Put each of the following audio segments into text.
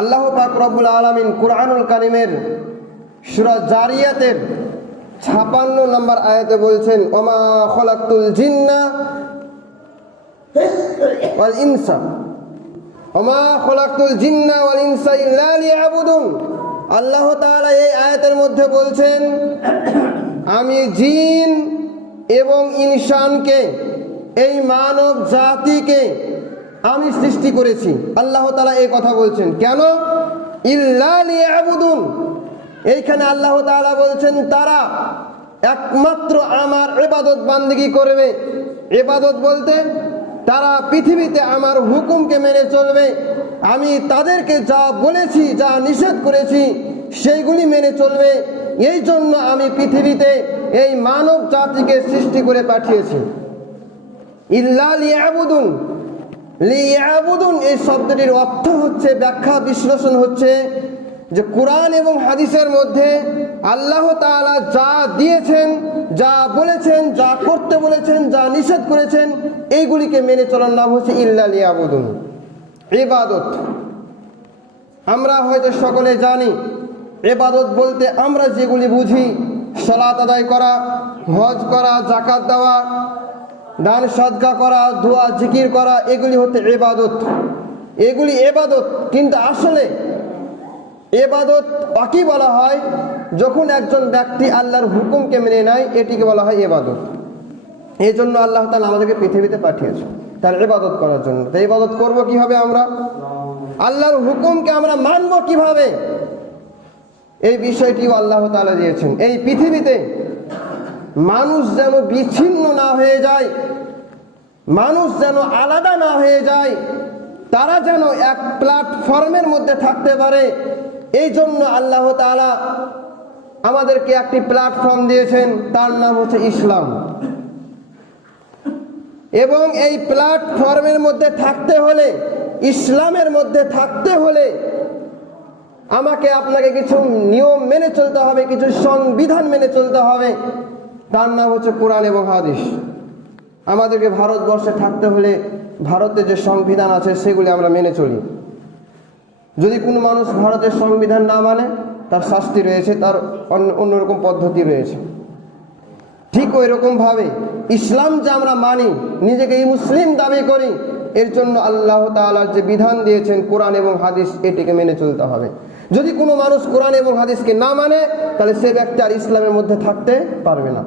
আল্লাহ পাক রব্বুল আলামিন কুরআনুল কারীমের সূরা জারিয়াতের 56 নম্বর আয়াতে বলছেন, ওমা খলাকতুল জিন্না ওয়াল ইনসা ওমা খলাকতুল জিন্না ওয়াল ইনসা ইল্লা লিয়াবুদুন। আল্লাহ তাআলা এই আয়াতের মধ্যে বলছেন, আমি জিন এবং ইনসানকে, এই মানব জাতিকে আমি সৃষ্টি করেছি। আল্লাহ তাআলা এই কথা বলছেন কেন? ইল্লা লিয়াবুদুন। এইখানে আল্লাহ তাআলা বলছেন তারা একমাত্র আমার ইবাদত বান্দেগী করবে। ইবাদত বলতে তারা পৃথিবীতে আমার হুকুমকে মেনে চলবে, আমি তাদেরকে যা বলেছি, যা নিষেধ করেছি সেইগুলি মেনে চলবে। এই জন্য আমি পৃথিবীতে এই মানব জাতিকে সৃষ্টি করে পাঠিয়েছি। ইল্লা লিয়াবুদুন, লিয়াবুদুন এই শব্দটির অর্থ হচ্ছে, ব্যাখ্যা বিশ্লেষণ হচ্ছে যে কুরআন এবং হাদিসের মধ্যে আল্লাহ তাআলা যা দিয়েছেন, যা বলেছেন, যা করতে বলেছেন, যা নিষেধ করেছেন, এইগুলিকে মেনে চলার নাম হচ্ছে ইল্লা লিয়াবুদুন, ইবাদত। আমরা হয়তো সকলে জানি ইবাদত বলতে আমরা যেগুলি বুঝি, সালাত আদায় করা, হজ করা, যাকাত দেওয়া, দান সদকা করা, দোয়া জিকির করা, এগুলি হচ্ছে ইবাদত। এগুলি ইবাদত, কিন্তু আসলে ইবাদত বাকি বলা হয় যখন একজন ব্যক্তি আল্লাহর হুকুমকে মেনে নেয়, এটিকে বলা হয় ইবাদত। এই জন্য আল্লাহ তাআলা আমাদেরকে পৃথিবীতে পাঠিয়েছে তার ইবাদত করার জন্য। তো ইবাদত করব কিভাবে? আমরা আল্লাহর হুকুমকে আমরা মানব কিভাবে, এই বিষয়টিও আল্লাহ তাআলা দিয়েছেন। এই পৃথিবীতে মানুষ যেন বিচ্ছিন্ন না হয়ে যায়, মানুষ যেন আলাদা না হয়ে যায়, তারা যেন এক প্ল্যাটফর্মের মধ্যে থাকতে পারে, এই জন্য আল্লাহ তাআলা আমাদেরকে একটি প্ল্যাটফর্ম দিয়েছেন, তার নাম হচ্ছে ইসলাম। এবং এই প্ল্যাটফর্মের মধ্যে থাকতে হলে, ইসলামের মধ্যে থাকতে হলে আমাকে আপনাকে কিছু নিয়ম মেনে চলতে হবে, কিছু সংবিধান মেনে চলতে হবে, তার নাম হচ্ছে কোরআন এবং হাদিস। আমাদেরকে ভারতবর্ষে থাকতে হলে ভারতের যে সংবিধান আছে সেগুলি আমরা মেনে চলি। যদি কোনো মানুষ ভারতের সংবিধান না মানে, তার শাস্তি রয়েছে, তার অন্যরকম পদ্ধতি রয়েছে। ঠিক ওই রকম ভাবে ইসলাম যে আমরা মানি, নিজেকে এই মুসলিম দাবি করি, এর জন্য আল্লাহ তাআলার যে বিধান দিয়েছেন কোরআন এবং হাদিস, এটিকে মেনে চলতে হবে। যদি কোনো মানুষ কোরআন এবং হাদিসকে না মানে, তাহলে সে ব্যক্তি আর ইসলামের মধ্যে থাকতে পারবে না।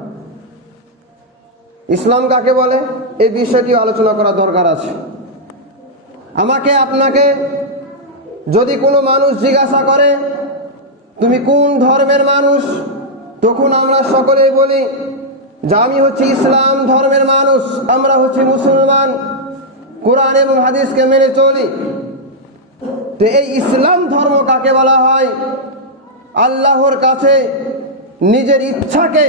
ইসলাম কাকে বলে, এই বিষয়টি আলোচনা করা দরকার আছে। আমাকে আপনাকে যদি কোনো মানুষ জিজ্ঞাসা করে তুমি কোন ধর্মের মানুষ, তখন আমরা সকলেই বলি যে আমি হচ্ছি ইসলাম ধর্মের মানুষ, আমরা হচ্ছি মুসলমান, কোরআন এবং হাদিসকে মেনে চলি। তো এই ইসলাম ধর্ম কাকে বলা হয়? আল্লাহর কাছে নিজের ইচ্ছাকে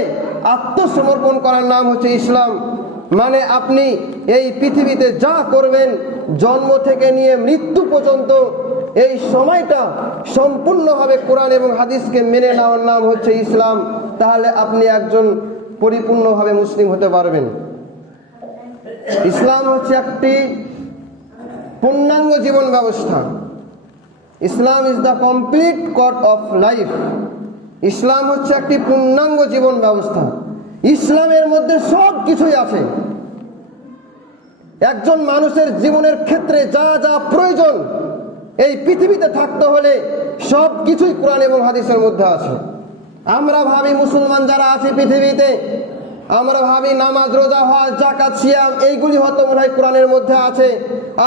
আত্মসমর্পণ করার নাম হচ্ছে ইসলাম। মানে আপনি এই পৃথিবীতে যা করবেন, জন্ম থেকে নিয়ে মৃত্যু পর্যন্ত, এই সময়টা সম্পূর্ণভাবে কোরআন এবং হাদিসকে মেনে নেওয়ার নাম হচ্ছে ইসলাম। তাহলে আপনি একজন পরিপূর্ণভাবে মুসলিম হতে পারবেন। ইসলাম হচ্ছে একটি পূর্ণাঙ্গ জীবন ব্যবস্থা। Islam is the complete code of life. ইসলাম হচ্ছে একটি পূর্ণাঙ্গ জীবন ব্যবস্থা। ইসলামের মধ্যে সব কিছুই আছে। একজন মানুষের জীবনের ক্ষেত্রে যা যা প্রয়োজন এই পৃথিবীতে থাকতে হলে সব কিছুই কোরআন এবং হাদিসের মধ্যে আছে। আমরা ভাবি মুসলমান যারা আছে পৃথিবীতে, আমরা ভাবি নামাজ, রোজা, হজ, যাকাত, সিয়াম এইগুলি হয়তো মনে হয় কোরআনের মধ্যে আছে,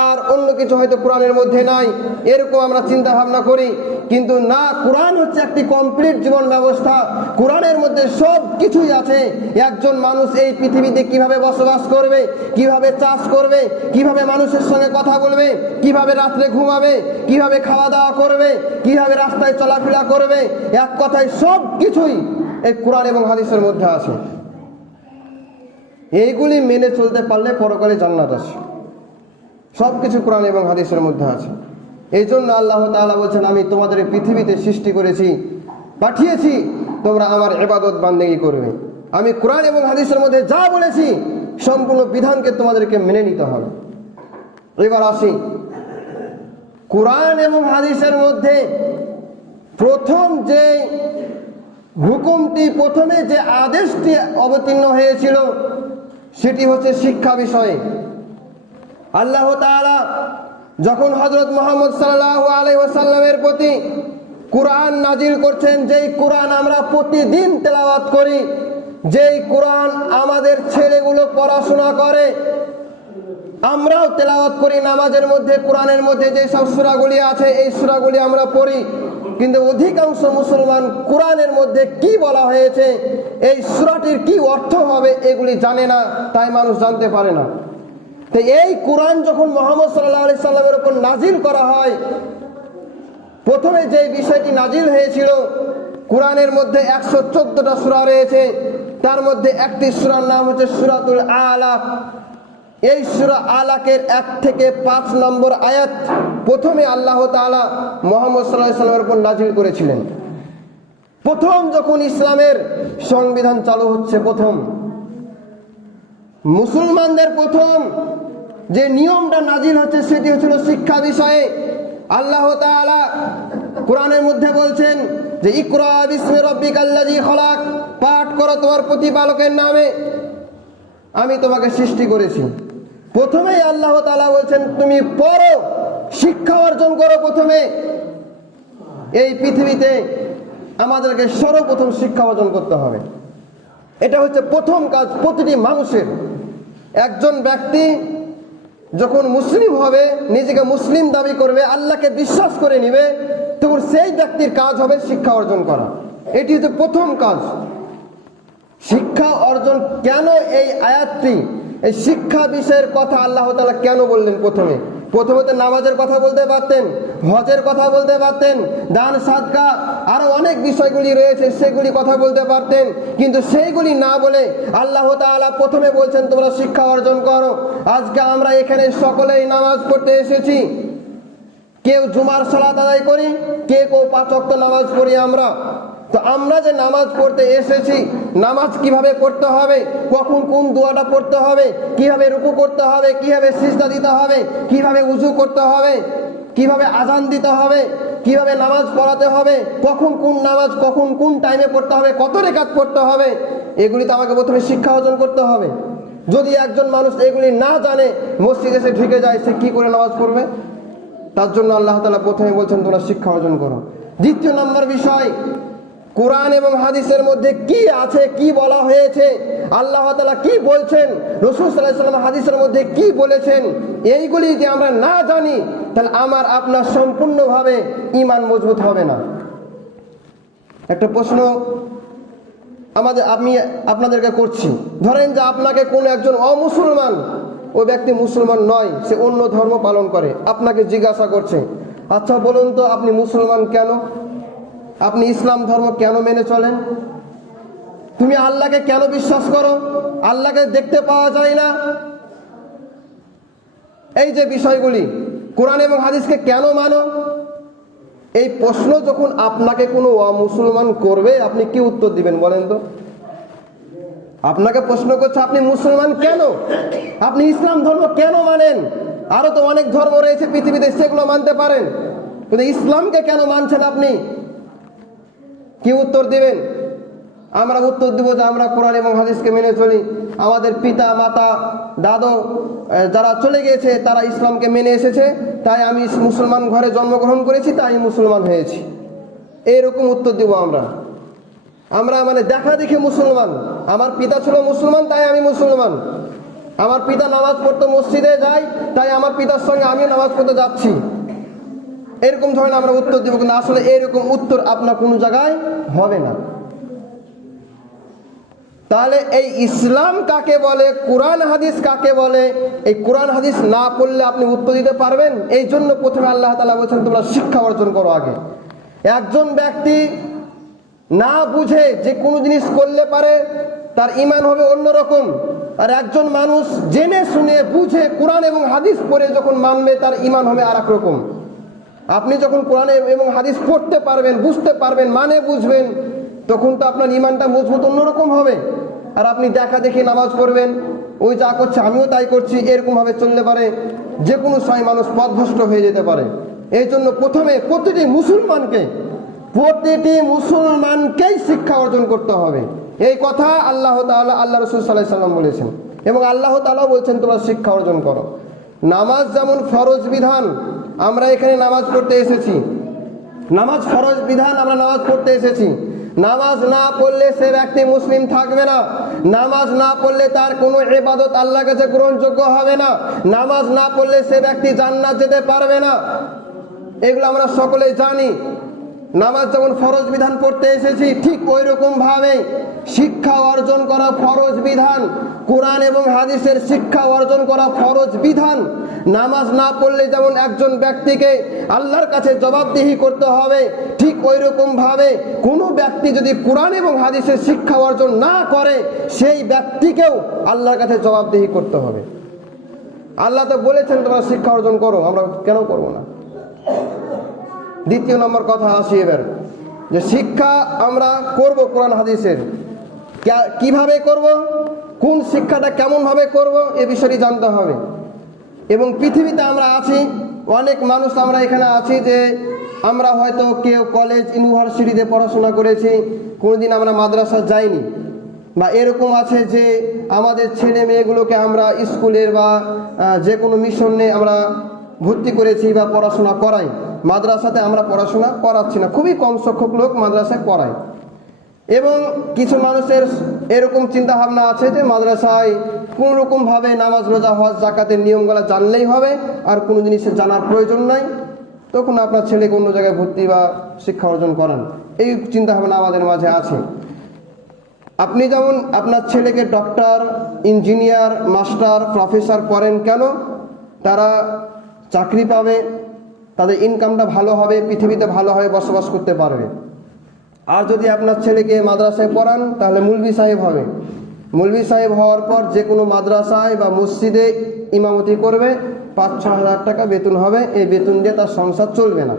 আর অন্য কিছু হয়তো কোরআনের মধ্যে নাই, এরকম আমরা চিন্তা ভাবনা করি। কিন্তু না, কোরআন হচ্ছে একটি কমপ্লিট জীবন ব্যবস্থা। কোরআনের মধ্যে সব কিছুই আছে। একজন মানুষ এই পৃথিবীতে কিভাবে বসবাস করবে, কিভাবে চাষ করবে, কিভাবে মানুষের সঙ্গে কথা বলবে, কিভাবে রাত্রে ঘুমাবে, কিভাবে খাওয়া দাওয়া করবে, কিভাবে রাস্তায় চলাফেরা করবে, এক কথায় সব কিছুই এই কোরআন এবং হাদিসের মধ্যে আছে। এইগুলি মেনে চলতে পারলে পরকালে জান্নাত আছে। সবকিছু কোরআন এবং হাদিসের মধ্যে আছে। এই জন্য আল্লাহ তাআলা বলছেন, আমি তোমাদের পৃথিবীতে সৃষ্টি করেছি, পাঠিয়েছি, তোমরা আমার ইবাদত বান্দেগী করবে। আমি কোরআন এবং হাদিসের মধ্যে যা বলেছি সম্পূর্ণ বিধানকে তোমাদেরকে মেনে নিতে হবে। এবার আসি কোরআন এবং হাদিসের মধ্যে প্রথম যে হুকুমটি, প্রথমে যে আদেশটি অবতীর্ণ হয়েছিল সেটি হচ্ছে শিক্ষা বিষয়ে। আল্লাহ তাআলা যখন হযরত মুহাম্মদ সাল্লাল্লাহু আলাইহি ওয়াসাল্লামের প্রতি কোরআন নাজিল করছেন, যেই কোরআন আমরা প্রতিদিন তেলাওয়াত করি, যেই কোরআন আমাদের ছেলেগুলো পড়াশোনা করে, আমরাও তেলাওয়াত করি নামাজের মধ্যে, কোরআনের মধ্যে যে সব সূরাগুলি আছে এই সূরাগুলি আমরা পড়ি, কিন্তু অধিকাংশ মুসলমান কোরআনের মধ্যে কি বলা হয়েছে, এই সূরাটির কি অর্থ হবে এগুলি জানে না, তাই মানুষ জানতে পারে না। তো এই কোরআন যখন মুহাম্মদ সাল্লাল্লাহু আলাইহি সাল্লামের উপর নাজিল করা হয়, প্রথমে যে বিষয়টি নাজিল হয়েছিল, কোরআনের মধ্যে 114টা সূরা রয়েছে, তার মধ্যে একটি সূরার নাম হচ্ছে সূরাতুল আলাক। এই সূরা আলাকের 1 থেকে 5 নম্বর আয়াত প্রথমে আল্লাহ তাআলা মুহাম্মদ সাল্লাল্লাহু আলাইহি সাল্লামের উপর নাজিল করেছিলেন। প্রথম যখন ইসলামের সংবিধান চালু হচ্ছে, প্রথম মুসলমানদের প্রথম যে নিয়মটা নাজিল হচ্ছে সেটি হচ্ছিল শিক্ষা বিষয়ে। আল্লাহ তাআলা কোরআনের মধ্যে বলছেন যে ইকরা বিসমি রাব্বিকাল্লাযী খলাক, পাঠ করো তোমার প্রতিপালকের নামে, আমি তোমাকে সৃষ্টি করেছি। প্রথমেই আল্লাহ তাআলা বলছেন তুমি পড়ো, শিক্ষা অর্জন করো। প্রথমে এই পৃথিবীতে আমাদেরকে সর্বপ্রথম শিক্ষা অর্জন করতে হবে, এটা হচ্ছে প্রথম কাজ প্রতিটি মানুষের। একজন ব্যক্তি যখন মুসলিম হবে, নিজেকে মুসলিম দাবি করবে, আল্লাহকে বিশ্বাস করে নিবে, তখন সেই ব্যক্তির কাজ হবে শিক্ষা অর্জন করা। এটি হচ্ছে প্রথম কাজ, শিক্ষা অর্জন। কেন এই আয়াতটি, এই শিক্ষা বিষয়ের কথা আল্লাহ তাআলা কেন বললেন? প্রথমে তো নামাজের কথা বলতে পারতেন, হজের কথা বলতে পারতেন, দান সাদকা আরো অনেক বিষয়গুলি রয়েছে সেগুলি কথা বলতে পারতেন, কিন্তু সেইগুলি না বলে আল্লাহ তাআলা প্রথমে বলছেন তোমরা শিক্ষা অর্জন করো। আজকে আমরা এখানে সকলেই নামাজ পড়তে এসেছি, কেউ জুমার সালাত আদায় করি, কেউ 5 ওয়াক্ত নামাজ পড়ি আমরা। তো আমরা যে নামাজ পড়তে এসেছি, নামাজ কিভাবে পড়তে হবে, কখন কোন দোয়াটা পড়তে হবে, কিভাবে রুকু করতে হবে, কিভাবে সিজদা দিতে হবে, কিভাবে উযু করতে হবে, কিভাবে আজান দিতে হবে, কিভাবে নামাজ পড়াতে হবে, কখন কোন নামাজ কখন কোন টাইমে পড়তে হবে, কত রাকাত পড়তে হবে, এগুলি তো আমাকে প্রথমে শিক্ষা অর্জন করতে হবে। যদি একজন মানুষ এগুলি না জানে, মসজিদে এসে ঢুকে যায়, সে কি করে নামাজ পড়বে? তার জন্য আল্লাহ তাআলা প্রথমে বলছেন তোমরা শিক্ষা অর্জন করো। দ্বিতীয় নম্বর বিষয়, কোরআন এবং হাদিসের মধ্যে কি আছে, কি বলা হয়েছে, আল্লাহ তাআলা কি বলছেন, রাসূল সাল্লাল্লাহু আলাইহি ওয়াসাল্লাম হাদিসের মধ্যে কি বলেছেন, এইগুলি যদি আমরা না জানি তাহলে আমার আপনার সম্পূর্ণভাবে ঈমান মজবুত হবে না। একটা প্রশ্ন আমি আপনাদেরকে করছি, ধরেন যে আপনাকে কোনো একজন অমুসলমান, ওই ব্যক্তি মুসলমান নয়, সে অন্য ধর্ম পালন করে, আপনাকে জিজ্ঞাসা করছে আচ্ছা বলুন তো আপনি মুসলমান কেন, আপনি ইসলাম ধর্ম কেন মেনে চলেন, তুমি আল্লাহকে কেন বিশ্বাস করো, আল্লাহকে দেখতে পাওয়া যায় না, এই যে বিষয়গুলি, কোরআন এবং হাদিসকে কেন মানো, এই প্রশ্ন যখন আপনাকে কোনো অমুসলমান করবে আপনি কি উত্তর দিবেন বলেন তো? আপনাকে প্রশ্ন করছে আপনি মুসলমান কেন, আপনি ইসলাম ধর্ম কেন মানেন, আরো তো অনেক ধর্ম রয়েছে পৃথিবীতে, সেগুলো মানতে পারেন, কিন্তু ইসলামকে কেন মানছেন আপনি? কি উত্তর দিবেন? আমরা উত্তর দিব যে আমরা কোরআন এবং হাদিসকে মেনে চলি, আমাদের পিতা মাতা দাদু যারা চলে গিয়েছে তারা ইসলামকে মেনে এসেছে, তাই আমি মুসলমান ঘরে জন্মগ্রহণ করেছি, তাই মুসলমান হয়েছি, এইরকম উত্তর দিব আমরা। আমরা মানে দেখা দেখে মুসলমান, আমার পিতা ছিল মুসলমান তাই আমি মুসলমান, আমার পিতা নামাজ পড়তে মসজিদে যায় তাই আমার পিতার সঙ্গে আমিও নামাজ পড়তে যাচ্ছি, এরকম ধরনের আমরা উত্তর দিব। কিন্তু আসলে এরকম উত্তর আপনার কোনো জায়গায় হবে না। তাহলে এই ইসলাম কাকে বলে, কোরআন হাদিস কাকে বলে, এই কোরআন হাদিস না পড়লে আপনি উত্তর দিতে পারবেন? এই জন্য প্রথমে আল্লাহ তাআলা বলছেন তোমরা শিক্ষা অর্জন করো আগে। একজন ব্যক্তি না বুঝে যে কোনো জিনিস করলে পারে তার ঈমান হবে অন্যরকম, আর একজন মানুষ জেনে শুনে বুঝে কোরআন এবং হাদিস পড়ে যখন মানবে তার ঈমান হবে আর এক রকম। আপনি যখন কোরআন এবং হাদিস পড়তে পারবেন, বুঝতে পারবেন, মানে বুঝবেন, তখন তো আপনার ঈমানটা মজবুত অন্যরকম হবে। আর আপনি দেখা দেখি নামাজ পড়বেন, ওই যা করছে আমিও তাই করছি, এরকম ভাবে চললে পারে যে কোনো সময় মানুষ পথভ্রষ্ট হয়ে যেতে পারে। এই জন্য প্রথমে প্রতিটি মুসলমানকেই শিক্ষা অর্জন করতে হবে। এই কথা আল্লাহ তাআলা, আল্লাহ রাসূল সাল্লাল্লাহু আলাইহি ওয়াসাল্লাম বলেছেন, এবং আল্লাহ তাআলা বলছেন তোমরা শিক্ষা অর্জন করো। নামাজ যেমন ফরজ বিধান, আমরা এখানে নামাজ পড়তে এসেছি, নামাজ ফরজ বিধান, আমরা নামাজ পড়তে এসেছি। নামাজ না পড়লে সে ব্যক্তি মুসলিম থাকবে না, নামাজ না পড়লে তার কোনো ইবাদত আল্লাহর কাছে গ্রহণযোগ্য হবে না, নামাজ না পড়লে সে ব্যক্তি জান্নাত যেতে পারবে না। এগুলো আমরা সকলেই জানি। নামাজ যেমন ফরজ বিধান পড়তে এসেছি, ঠিক ওই রকম ভাবে শিক্ষা অর্জন করা ফরজ বিধান, কোরআন এবং হাদিসের শিক্ষা অর্জন করা ফরজ বিধান। নামাজ না পড়লে যেমন একজন ব্যক্তিকে আল্লাহর কাছে জবাবদিহি করতে হবে, ঠিক ওই রকম ভাবে কোনো ব্যক্তি যদি কোরআন এবং হাদিসের শিক্ষা অর্জন না করে, সেই ব্যক্তিকেও আল্লাহর কাছে জবাবদিহি করতে হবে। আল্লাহ তো বলেছেন তোমরা শিক্ষা অর্জন করো, আমরা কেন করবো না? দ্বিতীয় নম্বর কথা আসি এবার, যে শিক্ষা আমরা করব কোরআন হাদিসের, কিভাবে করব, কোন শিক্ষাটা কেমন ভাবে করব, এ বিষয়টি জানতে হবে। এবং পৃথিবীতে আমরা আছি, অনেক মানুষ আমরা এখানে আছি যে আমরা হয়তো কেউ কলেজ ইউনিভার্সিটিতে পড়াশোনা করেছি, কোনোদিন আমরা মাদ্রাসা যাইনি, বা এরকম আছে যে আমাদের ছেলে মেয়েগুলোকে আমরা স্কুলের বা যে কোনো মিশনে আমরা ভর্তি করেছি বা পড়াশোনা করাই, মাদ্রাসাতে আমরা পড়াশোনা করাচ্ছি না, খুবই কম সংখ্যক লোক মাদ্রাসায় পড়ায়। এবং কিছু মানুষের এরকম চিন্তা ভাবনা আছে যে মাদ্রাসায় কোনো রকমভাবে নামাজ, রোজা, হজ, যাকাতের নিয়মগুলো জানলেই হবে, আর কোনো জিনিসের জানার প্রয়োজন নাই, তখন আপনার ছেলেকে অন্য জায়গায় ভর্তি বা শিক্ষা অর্জন করান। এই চিন্তা ভাবনা আমাদের মাঝে আছে। আপনি যেমন আপনার ছেলেকে ডক্টর, ইঞ্জিনিয়ার, মাস্টার, প্রফেসর করেন কেন? তারা চাকরি পাবে, তাদের ইনকামটা ভালো হবে, পৃথিবীতে ভালোভাবে বসবাস করতে পারবে। আর যদি আপনার ছেলেকে মাদ্রাসায় পড়ান, তাহলে মৌলভী সাহেব হবে। মৌলভী সাহেব হওয়ার পর যে কোনো মাদ্রাসায় বা মসজিদে ইমামতি করবে, 5-6 হাজার টাকা বেতন হবে, এই বেতন দিয়ে তার সংসার চলবে না।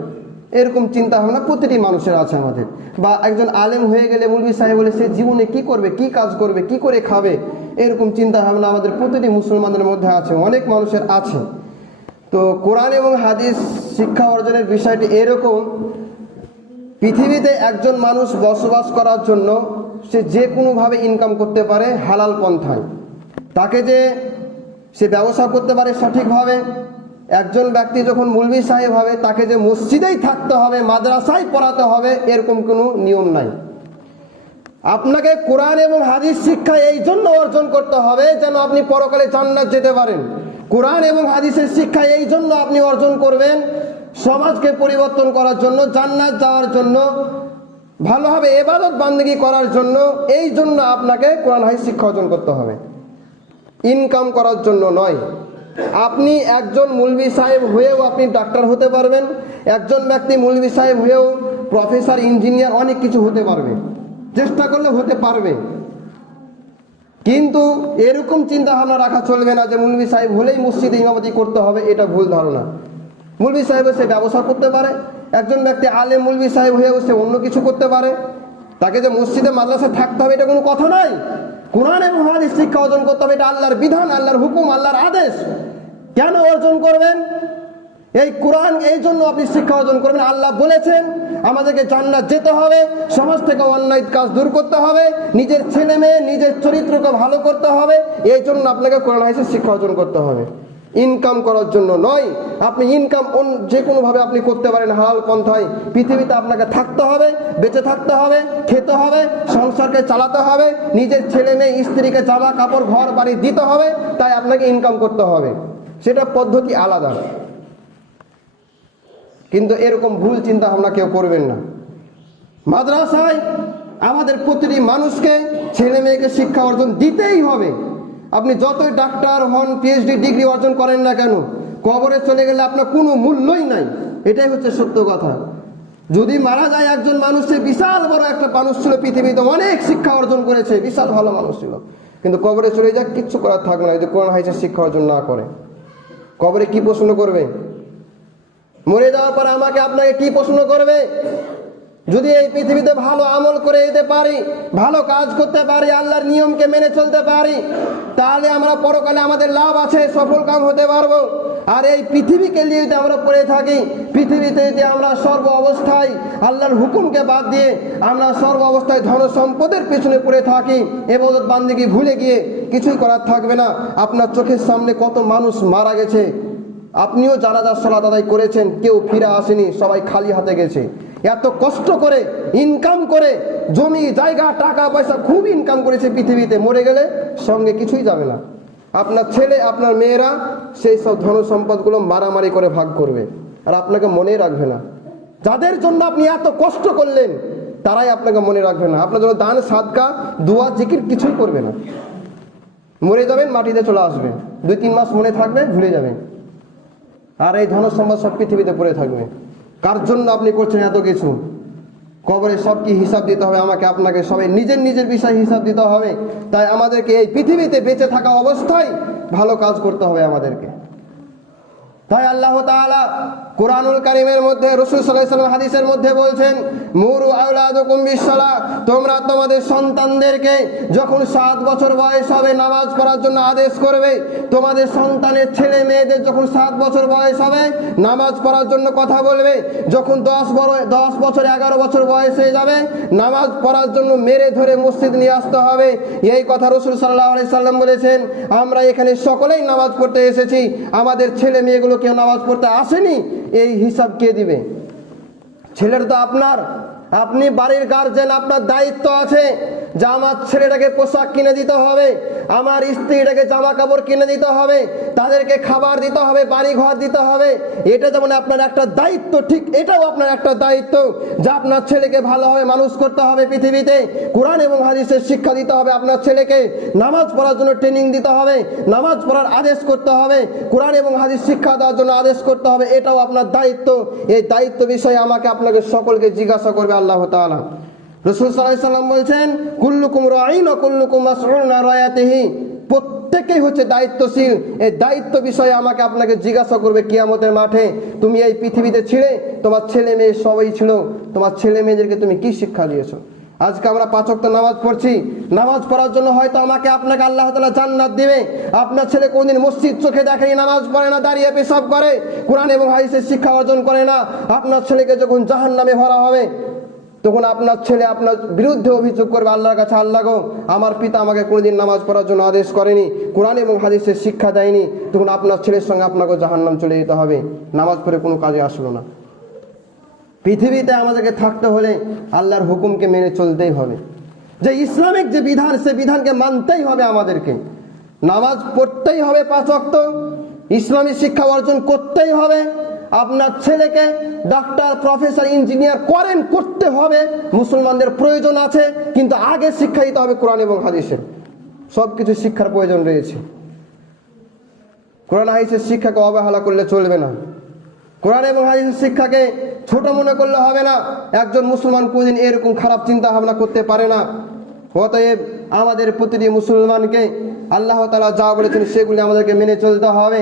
এরকম চিন্তা ভাবনা প্রতিটি মানুষের আছে আমাদের। বা একজন আলেম হয়ে গেলে মৌলভী সাহেব বলে সে জীবনে কি করবে, কি কাজ করবে, কি করে খাবে, এরকম চিন্তা ভাবনা আমাদের প্রতিটি মুসলমানদের মধ্যে আছে, অনেক মানুষের আছে। তো কোরআন এবং হাদিস শিক্ষা অর্জনের বিষয়টি এরকম, পৃথিবীতে একজন মানুষ বসবাস করার জন্য সে যে কোনোভাবে ইনকাম করতে পারে হালাল পন্থায়, তাকে যে সে ব্যবসা করতে পারে সঠিকভাবে। একজন ব্যক্তি যখন মৌলভী সাহেব হবে, তাকে যে মসজিদেই থাকতে হবে, মাদ্রাসায় পড়াতে হবে, এরকম কোনো নিয়ম নাই। আপনাকে কোরআন এবং হাদিস শিক্ষা এই জন্য অর্জন করতে হবে যেন আপনি পরকালে জান্নাত যেতে পারেন। কোরআন এবং হাদিসের শিক্ষা এই জন্য আপনি অর্জন করবেন সমাজকে পরিবর্তন করার জন্য, জান্নাত যাওয়ার জন্য, ভালোভাবে ইবাদত বান্দেগী করার জন্য। এই জন্য আপনাকে কোরআন হাদিস শিক্ষা অর্জন করতে হবে, ইনকাম করার জন্য নয়। আপনি একজন মৌলভী সাহেব হয়েও আপনি ডাক্তার হতে পারবেন, একজন ব্যক্তি মৌলভী সাহেব হয়েও প্রফেসর, ইঞ্জিনিয়ার, অনেক কিছু হতে পারবে, চেষ্টা করলে হতে পারবে। কিন্তু এরকম চিন্তা ভাবনা রাখা চলবে না যে মৌলভী সাহেব হলেই মসজিদে ইমামতি করতে হবে, এটা ভুল ধারণা। মৌলভী সাহেব সে ব্যবসা করতে পারে, একজন ব্যক্তি আলেম মৌলভী সাহেব হয়েও সে অন্য কিছু করতে পারে, তাকে যে মসজিদে মাদ্রাসায় থাকতে হবে এটা কোনো কথা নয়। কোরআন এবং হাদিস শিক্ষা অর্জন করতে হবে, এটা আল্লাহর বিধান, আল্লাহর হুকুম, আল্লাহর আদেশ। কেন অর্জন করবেন? এই কোরআন এই জন্য আপনি শিক্ষা অর্জন করবেন, আল্লাহ বলেছেন আমাদেরকে জান্নাত যেতে হবে, সমাজ থেকে অন্যায় কাজ দূর করতে হবে, নিজের ছেলে মেয়ে, নিজের চরিত্রকে ভালো করতে হবে। এই জন্য আপনাকে কোরআন হাদিসের শিক্ষা অর্জন করতে হবে, ইনকাম করার জন্য নয়। আপনি ইনকাম যে কোনোভাবে আপনি করতে পারেন হালাল পন্থায়। পৃথিবীতে আপনাকে থাকতে হবে, বেঁচে থাকতে হবে, খেতে হবে, সংসারকে চালাতে হবে, নিজের ছেলে মেয়ে স্ত্রীকে জামা কাপড় ঘর বাড়ি দিতে হবে, তাই আপনাকে ইনকাম করতে হবে, সেটা পদ্ধতি আলাদা। কিন্তু এরকম ভুল চিন্তা ভাবনা কেউ করবেন না। মাদ্রাসায় আমাদের প্রতিটি মানুষকে, ছেলে মেয়েকে শিক্ষা অর্জন দিতেই হবে। আপনি যতই ডাক্তার হন, পিএইচডি ডিগ্রি অর্জন করেন না কেন, কবরে চলে গেলে আপনার কোনো মূল্যই নাই, এটাই হচ্ছে সত্য কথা। যদি মারা যায় একজন মানুষ, সে বিশাল বড় একটা মানুষ ছিল, পৃথিবীতে অনেক শিক্ষা অর্জন করেছে, বিশাল ভালো মানুষ ছিল, কিন্তু কবরে চলে যাক, কিচ্ছু করার থাকবে না যদি কোরআন হাদিসের শিক্ষা অর্জন না করে। কবরে কি প্রশ্ন করবে? মরে যাওয়ার পর আমাকে আপনাকে কি প্রশ্ন করবে? যদি এই পৃথিবীতে ভালো আমল করে যেতে পারি, ভালো কাজ করতে পারি, আল্লাহর নিয়মকে মেনে চলতে পারি, তাহলে আমরা পরকালে আমাদের লাভ আছে, সফল কাম হতে পারবো। আর এই পৃথিবীকে নিয়ে যদি আমরা পড়ে থাকি, পৃথিবীতে যদি আমরা সর্ব অবস্থায় আল্লাহর হুকুমকে বাদ দিয়ে আমরা সর্ব অবস্থায় ধন সম্পদের পেছনে পড়ে থাকি, ইবাদত বান্দেগি ভুলে গিয়ে কিছুই করার থাকবে না। আপনার চোখের সামনে কত মানুষ মারা গেছে, আপনিও জানাজার সালাত আদায় করেছেন, কেউ ফিরে আসেনি, সবাই খালি হাতে গেছে। এত কষ্ট করে ইনকাম করে জমি জায়গা টাকা পয়সা খুব ইনকাম করেছে পৃথিবীতে, মরে গেলে সঙ্গে কিছুই যাবে না। আপনার ছেলে আপনার মেয়েরা সেই সব ধন সম্পদগুলো মারামারি করে ভাগ করবে, আর আপনাকে মনে রাখবে না। যাদের জন্য আপনি এত কষ্ট করলেন তারাই আপনাকে মনে রাখবে না, আপনার জন্য দান সাদকা দোয়া জিকির কিছুই করবে না। মরে যাবেন, মাটিতে চলে আসবে, 2-3 মাস মনে থাকবে, ভুলে যাবেন। আর এই ধন সম্পদ সব পৃথিবীতে পড়ে থাকবে। কার জন্য আপনি করছেন এত কিছু? কবরে সব কি হিসাব দিতে হবে আমাকে আপনাকে, সবাই নিজের নিজের বিষয়ে হিসাব দিতে হবে। তাই আমাদেরকে এই পৃথিবীতে বেঁচে থাকা অবস্থায় ভালো কাজ করতে হবে আমাদেরকে। তাই আল্লাহ তাআলা কুরআনুল কারীমের মধ্যে, রাসূল সাল্লাল্লাহু আলাইহি ওয়াসাল্লাম হাদিসের মধ্যে বলছেন, মুরু আওলাদাকুম বিসসালাহ, তোমরা তোমাদের সন্তানদেরকে যখন 7 বছর বয়স হবে নামাজ পড়ার জন্য আদেশ করবে। তোমাদের সন্তানের ছেলে মেয়েদের যখন 7 বছর বয়স হবে নামাজ পড়ার জন্য কথা বলবে। যখন 10 বছর 11 বছর বয়স হয়ে যাবে নামাজ পড়ার জন্য মেরে ধরে মসজিদ নিয়ে আসতে হবে। এই কথা রাসূল সাল্লাল্লাহু আলাইহি সাল্লাম বলেছেন। আমরা এখানে সকলেই নামাজ পড়তে এসেছি, আমাদের ছেলে মেয়েগুলো কেউ নামাজ পড়তে আসেনি, এই হিসাব কে দিবে? ছেলের তো আপনার, আপনি বাড়ির গার্জেন, আপনার দায়িত্ব আছে যে আমার ছেলেটাকে পোশাক কিনে দিতে হবে, আমার স্ত্রীটাকে জামা কাপড় কিনে দিতে হবে, তাদেরকে খাবার দিতে হবে, বাড়ি ঘর দিতে হবে। এটা যেমন আপনার একটা দায়িত্ব, ঠিক এটাও আপনার একটা দায়িত্ব যে আপনার ছেলেকে ভালোভাবে মানুষ করতে হবে পৃথিবীতে। কোরআন এবং হাদিসের শিক্ষা দিতে হবে আপনার ছেলেকে, নামাজ পড়ার জন্য ট্রেনিং দিতে হবে, নামাজ পড়ার আদেশ করতে হবে, কোরআন এবং হাদিস শিক্ষা দেওয়ার জন্য আদেশ করতে হবে। এটাও আপনার দায়িত্ব। এই দায়িত্ব বিষয়ে আমাকে আপনাকে সকলকে জিজ্ঞাসা করবে আল্লাহ তাআলা। রাসূল সাল্লাল্লাহু আলাইহি ওয়াসাল্লাম বলছেন, কুল্লুকুম রাঈন ওয়া কুল্লুকুম মাসউলুন আন রায়াতিহি, প্রত্যেকেই হচ্ছে দায়িত্বশীল। এই দায়িত্ব বিষয়ে আমাকে আপনাকে জিজ্ঞাসা করবে কিয়ামতের মাঠে। তুমি এই পৃথিবীতে ছিলে, তোমার ছেলে মেয়ে সবাই ছিল, তোমার ছেলে মেয়েদেরকে তুমি কি শিক্ষা দিয়েছো? আজকে আমরা 5 ওয়াক্ত নামাজ পড়ছি, নামাজ পড়ার জন্য হয়তো আমাকে আপনাকে আল্লাহ তাআলা জান্নাত দিবে। আপনার ছেলে কোনদিন মসজিদ চোখে দেখেনি, নামাজ পড়ে না, দাঁড়িয়ে পেশাব করে, কোরআন এবং হাদিসের শিক্ষা অর্জন করে না। আপনার ছেলেকে যখন জাহান্নামে ভরা হবে তখন আপনার ছেলে আপনার বিরুদ্ধে অভিযোগ করবে আল্লাহর কাছে, আল্লাহ গো, আমার পিতা আমাকে কোনোদিন নামাজ পড়ার জন্য আদেশ করেনি, কোরআন এবং হাদিসের শিক্ষা দেয়নি। তখন আপনার ছেলের সঙ্গে আপনাকে জাহান্নাম চলে যেতে হবে, নামাজ পড়ে কোনো কাজে আসলো না। পৃথিবীতে আমাদেরকে থাকতে হলে আল্লাহর হুকুমকে মেনে চলতেই হবে। যে ইসলামিক যে বিধান, সে বিধানকে মানতেই হবে আমাদেরকে। নামাজ পড়তেই হবে 5 ওয়াক্ত, ইসলামী শিক্ষা অর্জন করতেই হবে। আপনার ছেলেকে ডাক্তার, প্রফেসর, ইঞ্জিনিয়ার করতে হবে, মুসলমানদের প্রয়োজন আছে, কিন্তু আগে শিক্ষা দিতে হবে কোরআন এবং হাদিসের। সবকিছু শিক্ষার প্রয়োজন রয়েছে। কোরআন হাদিসের শিক্ষাকে অবহেলা করলে চলবে না। কোরআন এবং হাদিসের শিক্ষাকে ছোট মনে করলে হবে না। একজন মুসলমান কোনদিন এরকম খারাপ চিন্তা ভাবনা করতে পারে না। অতএব আমাদের প্রতিটি মুসলমানকে আল্লাহ তাআলা যা বলেছেন সেগুলি আমাদেরকে মেনে চলতে হবে।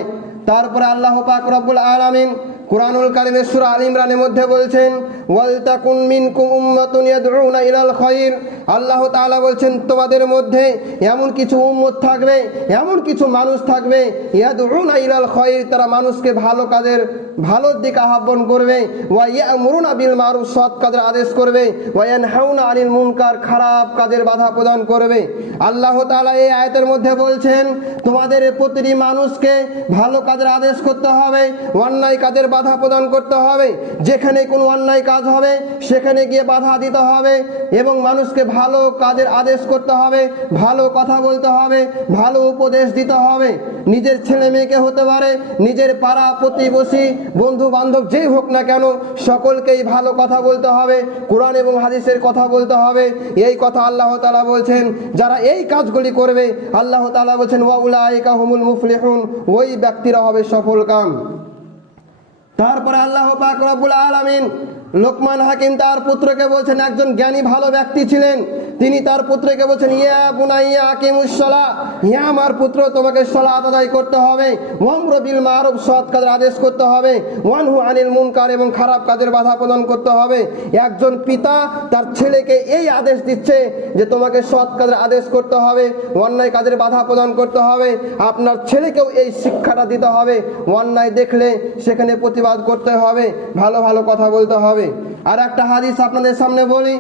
তারপরে আল্লাহ পাক রব্বুল আলামিন কুরআনুল কারীমের সূরা আল ইমরানের মধ্যে বলছেন, ওয়ালতাকুন মিনকুম উম্মাতুন ইয়াদউনা ইলাল খায়র। আল্লাহ তাআলা বলছেন তোমাদের মধ্যে এমন কিছু উম্মত থাকবে, এমন কিছু মানুষ থাকবে, ইয়াদউনা ইলাল খায়র, তারা মানুষকে ভালো কাজের, ভালোর দিকে আহ্বান করবে, ওয়া ইয়ামুরুনা বিল মারুফ, সৎ কাজের আদেশ করবে, ওয়া ইয়ানহাউনা আনিল মুনকার, খারাপ কাজের বাধা প্রদান করবে। আল্লাহ তাআলা এই আয়াতের মধ্যে বলছেন তোমাদের প্রতিটি মানুষকে ভালো কাজের আদেশ করতে হবে, অন্যায় কাজের বাধা প্রদান করতে হবে। যেখানে কোনো অন্যায় কাজ হবে সেখানে গিয়ে বাধা দিতে হবে এবং মানুষকে ভালো কাজের আদেশ করতে হবে, ভালো কথা বলতে হবে, ভালো উপদেশ দিতে হবে। নিজের ছেলে মেয়েকে হতে পারে, নিজের পাড়া প্রতিবেশী, বন্ধু বান্ধব যেই হোক না কেন, সকলকেই ভালো কথা বলতে হবে, কোরআন এবং হাদিসের কথা বলতে হবে। এই কথা আল্লাহ তাআলা বলছেন, যারা এই কাজগুলি করবে আল্লাহ তাআলা বলছেন ওয়া উলাইকা হুমুল মুফলিহুন, ওই ব্যক্তিরা হবে সফল কাম। তারপরে আল্লাহ পাক রব্বুল আলামিন লোকমান হাকিম তার পুত্রকে বলছেন, একজন জ্ঞানী ভালো ব্যক্তি ছিলেন, তিনি তার পুত্রকে বলছেন, ইয়া বুনাইয়া আকিমুস সালাহ, ইয়া আমার পুত্র তোমাকে সালাত আদায় করতে হবে, ওয়ামরু বিল মারুফ সৎ কাজের আদেশ করতে হবে, ওয়ানহু আনিল মুনকার এবং খারাপ কাজের বাধা প্রদান করতে হবে। একজন পিতা তার ছেলেকে এই আদেশ দিচ্ছে যে তোমাকে সৎ কাজের আদেশ করতে হবে, অন্যায় কাজের বাধা প্রদান করতে হবে। আপনার ছেলেকেও এই শিক্ষাটা দিতে হবে, অন্যায় দেখলে সেখানে প্রতিবাদ করতে হবে, ভালো ভালো কথা বলতে হবে। আর একটা হাদিস আপনাদের সামনে বলি,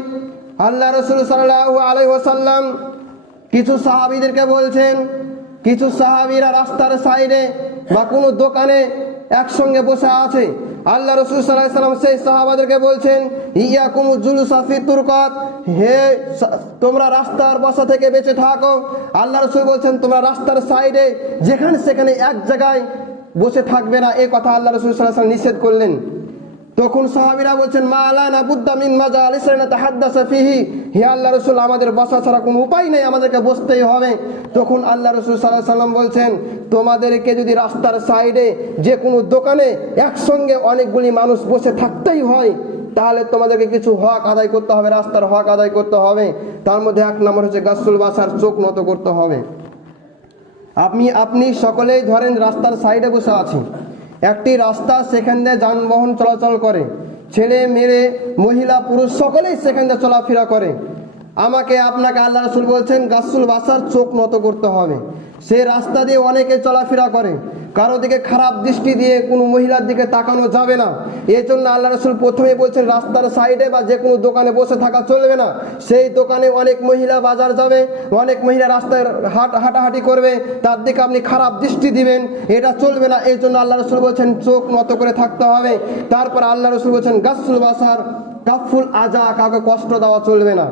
আল্লাহ রাসূল সাল্লাল্লাহু আলাইহি ওয়াসাল্লাম কিছু সাহাবীদেরকে বলছেন, কিছু সাহাবীরা রাস্তার সাইডে বা কোনো দোকানে একসঙ্গে বসে আছে। আল্লাহ রাসূল সাল্লাল্লাহু আলাইহি ওয়াসাল্লাম সেই সাহাবাদেরকে বলছেন, ইয়াকুমু জুলুসা ফি তুরকাত, হে তোমরা রাস্তার বসা থেকে বেঁচে থাকো। আল্লাহ রাসূল বলছেন তোমরা রাস্তার সাইডে যেখানে সেখানে এক জায়গায় বসে থাকবে না, এই কথা আল্লাহ রাসূল সাল্লাল্লাহু আলাইহি ওয়াসাল্লাম নিষেধ করলেন। তখন সাহাবীরা বলছেন, মা লানা বুদ্দা মিন মাজালিসিন নাতাহাদ্দাসু ফিহি, হে আল্লাহ রাসূল আমাদের বসা ছাড়া কোনো উপায় নেই, আমাদেরকে বসতেই হবে। তখন আল্লাহ রাসূল সাল্লাল্লাহু আলাইহি ওয়াসাল্লাম বলছেন, তোমাদেরকে যদি রাস্তার সাইডে যে কোনো দোকানে একসঙ্গে অনেকগুলি মানুষ বসে থাকতেই হয়, তাহলে তোমাদেরকে কিছু হক আদায় করতে হবে, রাস্তার হক আদায় করতে হবে। তার মধ্যে এক নম্বর হচ্ছে গাসুল বাসার, চোখ নত করতে হবে। আপনি সকলেই ধরেন রাস্তার সাইডে বসে আছি, একটি রাস্তা, সেখান দিয়ে যানবাহন চলাচল করে, ছেলে মেয়ে মহিলা পুরুষ সকলেই সেখান দিয়ে চলাফেরা করে। আমাকে আপনাকে আল্লাহ রাসূল বলছেন গাসুল বাসার, চোখ নত করতে হবে। সে রাস্তা দিয়ে অনেকে চলাফেরা করে, কারো দিকে খারাপ দৃষ্টি দিয়ে কোনো মহিলার দিকে তাকানো যাবে না। এই জন্য আল্লাহ রাসূল প্রথমে বলছেন রাস্তার সাইডে বা যে কোনো দোকানে বসে থাকা চলবে না। সেই দোকানে অনেক মহিলা বাজার যাবে, অনেক মহিলা রাস্তায় হাঁটাহাঁটি করবে, তার দিকে আপনি খারাপ দৃষ্টি দিবেন, এটা চলবে না। এই জন্য আল্লাহ রাসূল বলছেন চোখ নত করে থাকতে হবে। তারপর আল্লাহ রাসূল বলছেন গাসুল বাসার, কাফুল আজা, কাউকে কষ্ট দেওয়া চলবে না।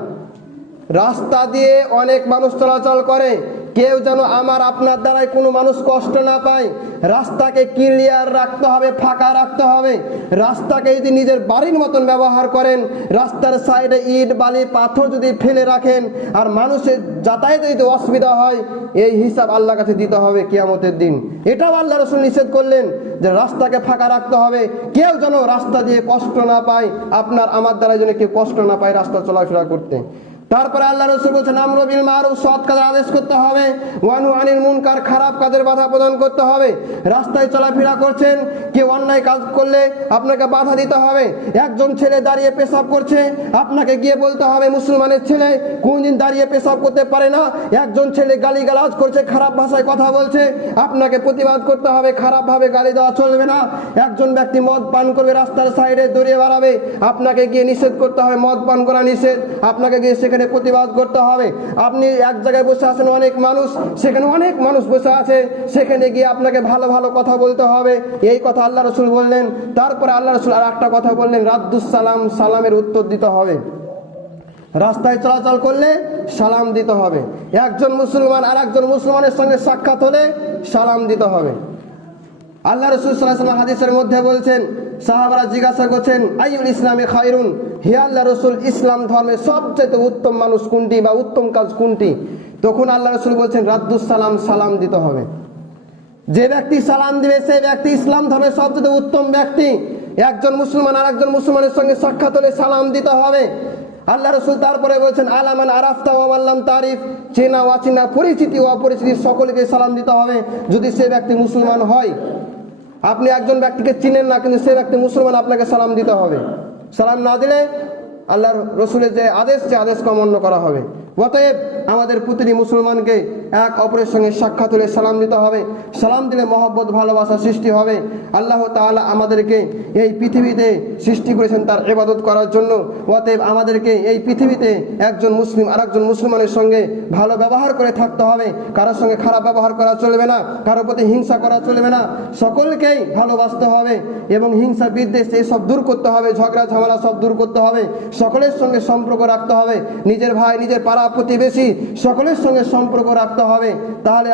রাস্তা দিয়ে অনেক মানুষ চলাচল করে, কেউ যেন আমার আপনার দ্বারাই কোনো মানুষ কষ্ট না পায়। রাস্তাকে ক্লিয়ার রাখতে হবে, ফাঁকা রাখতে হবে। রাস্তাকে যদি নিজের বাড়ির মতন ব্যবহার করেন, রাস্তার সাইডে ইট বালি পাথর যদি ফেলে রাখেন আর মানুষের যাতায়াতে যদি অসুবিধা হয়, এই হিসাব আল্লাহর কাছে দিতে হবে কিয়ামতের দিন। এটাও আল্লাহ রাসূল নিষেধ করলেন যে রাস্তাকে ফাঁকা রাখতে হবে, কেউ যেন রাস্তা দিয়ে কষ্ট না পায়, আপনার আমার দ্বারা যেন কেউ কষ্ট না পায় রাস্তা চলাফেরা করতে। তারপরে আল্লাহ রাসূল বলেছেন আমরু বিল মারুফ, সৎ কাজের আদেশ করতে হবে, ওয়ানহু আনিল মুনকার, খারাপ কাজের বাধা প্রদান করতে হবে। রাস্তায় চলাফেরা করছেন, কেউ অন্যায় কাজ করলে আপনাকে বাধা দিতে হবে। একজন ছেলে দাঁড়িয়ে পেশাব করছে, আপনাকে গিয়ে বলতে হবে মুসলমানের ছেলে কোনদিন দাঁড়িয়ে পেশাব করতে পারে না। একজন ছেলে গালিগালাজ করছে, খারাপ ভাষায় কথা বলছে, আপনাকে প্রতিবাদ করতে হবে, খারাপভাবে গালি দেওয়া চলবে না। একজন ব্যক্তি মদ পান করবে, রাস্তার সাইডে দৌড়িয়ে বেড়াবে, আপনাকে গিয়ে নিষেধ করতে হবে, মদ পান করা নিষেধ, আপনাকে গিয়ে সেখানে প্রতিবাদ করতে হবে। আপনি এক জায়গায় বসে আছেন, অনেক মানুষ, সেখানে অনেক মানুষ বসে আছে, সেখানে গিয়ে আপনাকে ভালো ভালো কথা বলতে হবে, এই কথা আল্লাহ রাসূল বললেন। তারপরে আল্লাহ রাসূল আর একটা কথা বললেন, রাদ্দুস সালাম, সালামের উত্তর দিতে হবে। রাস্তায় চলাচল করলে সালাম দিতে হবে। একজন মুসলমান আর একজন মুসলমানের সঙ্গে সাক্ষাৎ হলে সালাম দিতে হবে। আল্লাহ রাসূল সাল্লাল্লাহু আলাইহি ওয়াসাল্লাম হাদিসের মধ্যে বলছেন, সাহাবারা জিজ্ঞাসা করছেন আইয়ুল ইসলামে খায়রুন, হে আল্লাহ রাসূল ইসলাম ধর্মে সবচেয়ে উত্তম মানুষ কোনটি বা উত্তম কাজ কোনটি? তখন আল্লাহ রাসূল বলছেন রাদ্দুস সালাম, সালাম দিতে হবে। যে ব্যক্তি সালাম দিবে সেই ব্যক্তি ইসলাম ধর্মের সবচেয়ে উত্তম ব্যক্তি। একজন মুসলমান আর একজন মুসলমানের সঙ্গে সাক্ষাৎ হলে সালাম দিতে হবে। আল্লাহ রাসূল তারপরে বলছেন আলামান আরাফতা ওয়া মাল্লাম তারিফ, চেনা অচেনা, পরিচিতি ও অপরিচিতি সকলকে সালাম দিতে হবে যদি সে ব্যক্তি মুসলমান হয়। আপনি একজন ব্যক্তিকে চিনেন না কিন্তু সে ব্যক্তি মুসলমান, আপনাকে সালাম দিতে হবে। সালাম না দিলে আল্লাহর রসুলের যে আদেশ, সে আদেশকে অমান্য করা হবে। অতএব আমাদের প্রতিটি মুসলমানকে এক অপরের সঙ্গে সাক্ষাৎ হলে সালাম দিতে হবে। সালাম দিলে মহব্বত, ভালোবাসা সৃষ্টি হবে। আল্লাহ তাআলা আমাদেরকে এই পৃথিবীতে সৃষ্টি করেছেন তার ইবাদত করার জন্য। অতএব আমাদেরকে এই পৃথিবীতে একজন মুসলিম আর একজন মুসলমানের সঙ্গে ভালো ব্যবহার করে থাকতে হবে। কারোর সঙ্গে খারাপ ব্যবহার করা চলবে না, কারোর প্রতি হিংসা করা চলবে না। সকলকেই ভালোবাসতে হবে এবং হিংসা বিদ্বেষ এইসব দূর করতে হবে, ঝগড়া ঝামেলা সব দূর করতে হবে। সকলের সঙ্গে সম্পর্ক রাখতে হবে, নিজের ভাই, নিজের পাড়া প্রতিবেশী সকলের সঙ্গে সম্পর্ক রাখতে হবে। তাহলে